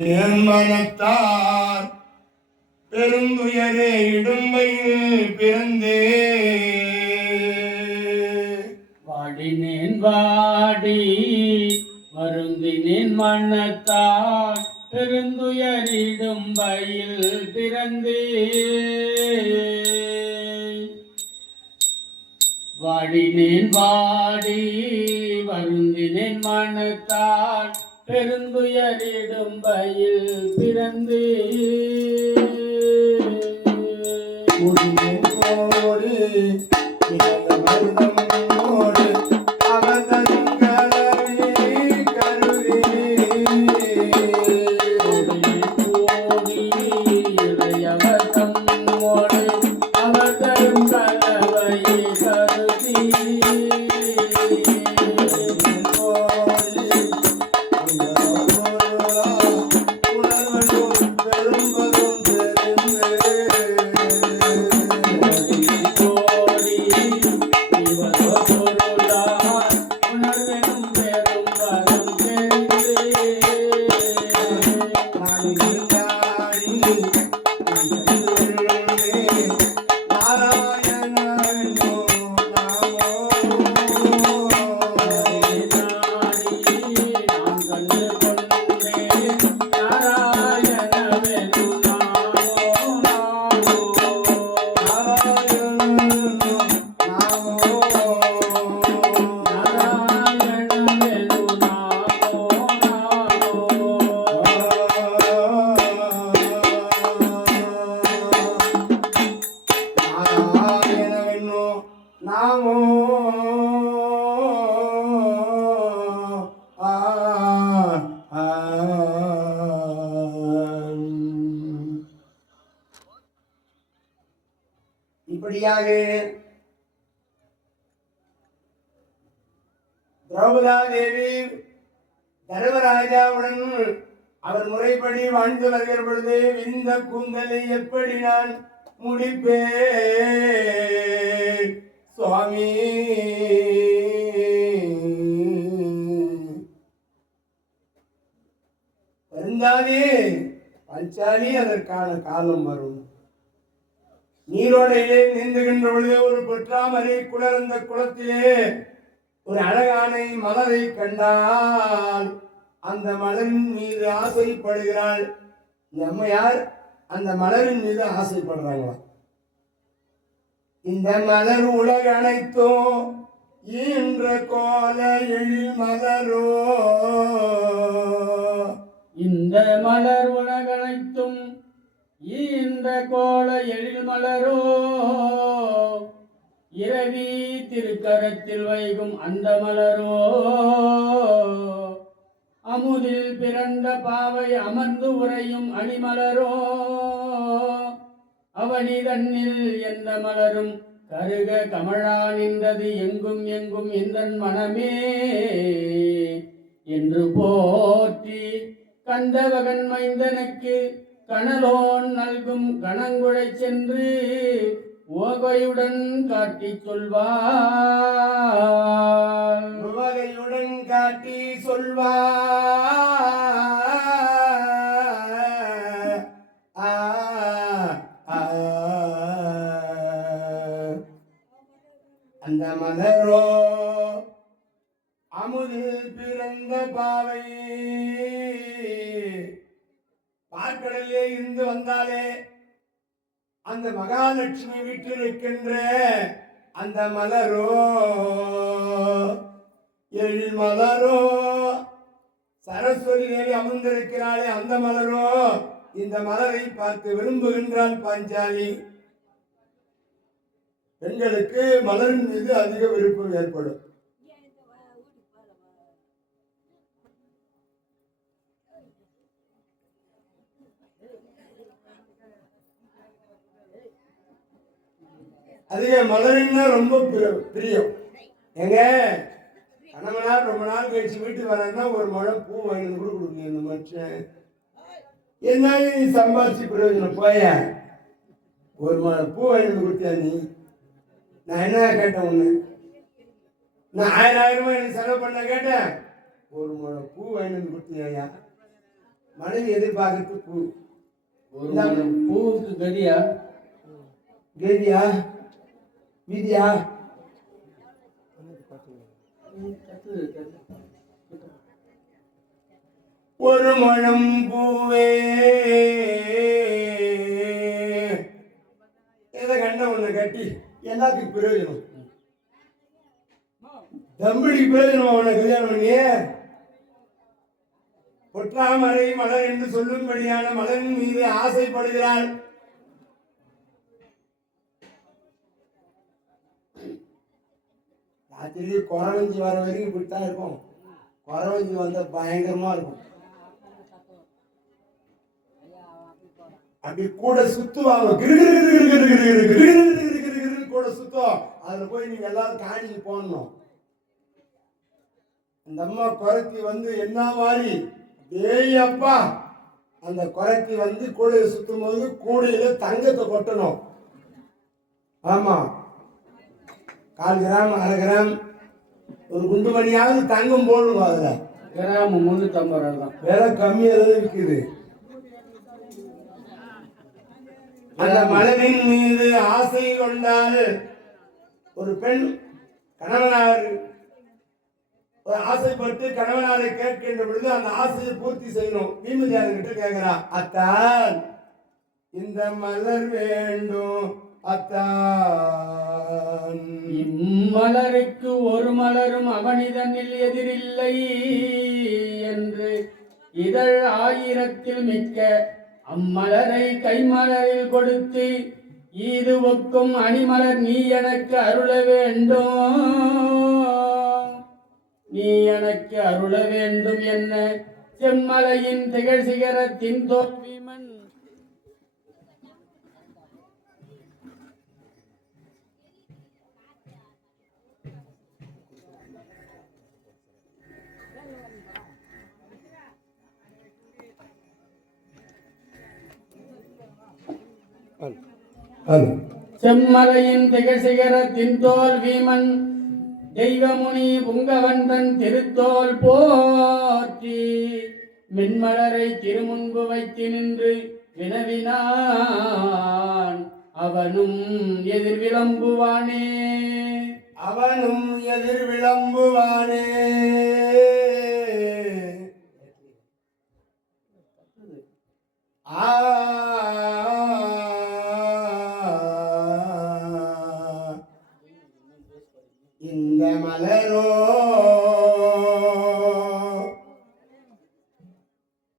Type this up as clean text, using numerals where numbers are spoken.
என் மனத்தார் பெருந்துயரே இடும்பையில் பிறந்தே வாடினேன் வாடி வருந்தினேன் மனத்தார் பெருந்துயரிடும்பையில் பிறந்தே வாடினேன் வாடி வருந்தினேன் மனத்தார் பெருந்துயரிடும்பையில் பிறந்தே கோடி வருடமோடு இப்படியாக திரௌபதா தேவி தர்மராஜாவுடன் அவர் முறைப்படி வாழ்ந்து வருகிற பொழுது இந்த கூந்தலை எப்படி நான் முடிப்பேன் சுவாமி? வருந்தாதே பஞ்சாலி, அதற்கான காலம் வரும். நீரோடையிலே நீந்துகின்ற பொழுது ஒரு பொற்றாமரை குளர், அந்த குளத்திலே ஒரு அழகான மலரை கண்டால் அந்த மலரின் மீது ஆசைப்படுகிறாள். அம்மையார் அந்த மலரின் மீது ஆசைப்படுறாங்களா? இந்த மலர் உலக அனைத்தோ ஈன்ற கோல எழில் மலரோ, இந்த மலர் உலக அனைத்தும் ஈன்ற கோல எழில் மலரோ, இரவி திருக்கரத்தில் வைகும் அந்த மலரோ, அமுதில் பிறந்த பாவை அமர்ந்து உறையும் அணிமலரோ, அவனி தன்னில் எந்த மலரும் கருக கமழா நின்றது எங்கும் எங்கும் எந்தன் மனமே என்று போற்றி கந்தவகன் மைந்தனுக்கு கனலோன் நல்கும் கணங்குழை சென்று ஓகையுடன் காட்டி சொல்வார். ஓகையுடன் காட்டி சொல்வார். அந்த மலரோ அமுதில் பிறந்த பாவை, பார்க்கடலே இருந்து வந்தாலே அந்த மகாலட்சுமி வீட்டில் இருக்கின்ற அந்த மலரோ எழில் மலரோ, சரஸ்வதி தேவி அமர்ந்திருக்கிறாளே அந்த மலரோ, இந்த மலரை பார்த்து விரும்புகின்றாள் பாஞ்சாலி. பெண்களுக்கு மலரின் மீது அதிக விருப்பம் ஏற்படும். அதிக மலரின்னா ரொம்ப பிரியம். எங்க கணவனார் ரொம்ப நாள் கழிச்சு வீட்டுக்கு வரேன்னா ஒரு மழை பூ வாங்கி கூட கொடுங்க. இந்த மனுஷன் என்ன நீ சம்பாதிச்சு பிரயோஜனம் போய, ஒரு மழை பூ வாங்கி கொடுத்தியா நீ? நான் என்ன கேட்டேன் ஒண்ணு, நான் 1000 ரூபாய் எனக்கு செலவு பண்ண கேட்டேன். ஒரு மழை பூ வாங்கி கொடுத்தியா? மனைவி எதிர்பார்க்கறது பூ. ஒரு மனம் பூவுக்கு கதியா கேதியா வீதியா ஒரு மனம் பூவே எதை கண்ட ஒண்ணு கட்டி எல்லாத்துக்கும் பிரயோஜனம். தம்பிக்கு பிரயோஜனம் அவனை கல்யாணம் பண்ணி பொற்றாமரை மலர் என்று சொல்லும்படியான மலரின் மீது ஆசைப்படுகிறாள். ராத்திரி குறவஞ்சி வர வரைக்கும் இப்படித்தான் இருக்கும். குறவஞ்சி வந்த பயங்கரமா இருக்கும். அப்படி கூட சுத்துவாங்க, கூட சுத்தம். அதுல போய் நீங்க எல்லாரும் காணிக்கு போடணும். அந்த அம்மா குறைத்தி வந்து என்ன மாதிரி ஏய் அப்பா, அந்த குறைத்தி வந்து கூடையை சுத்தும் போது கூடையில தங்கத்தை கொட்டணும். ஆமா, 1/4 கிராம் 1/2 கிராம் ஒரு குண்டு மணியாவது தங்கம் போடணும். அதுல கிராம் 350 ரூபா தான், விலை கம்மியாக தான் விற்குது. அந்த மலரின் மீது ஆசை கொண்டால் ஒரு பெண் கணவனார் ஆசைப்பட்டு கணவனாரை கேட்கின்ற பொழுது அந்த ஆசையை பூர்த்தி செய்யணும். பீமதேவர்கிட்ட கேட்கிறா, அத்தான் இந்த மலர் வேண்டும் அத்தான். இம்மலருக்கு ஒரு மலரும் அவனிதனில் எதிரில்லை என்று இதழ் 1000 மிக்க அம்மலரை கைமலரில் கொடுத்து ஈது ஒக்கும் அணிமலர் நீ எனக்கு அருள வேண்டும், நீ எனக்கு அருள வேண்டும் என்ன செம்மலையின் திகழ் சிகரத்தின் தோல்விமன் செம்மலையின் திகழ்சிகரத்தின் தோல் வீமன் தெய்வமுனி புங்கவந்தன் திருத்தோல் போற்றி மின்மலரை திருமுன்பு வைத்து நின்று வினவினான். அவனும் எதிர் விளம்புவானே, அவனும் எதிர் விளம்புவானே. ஆ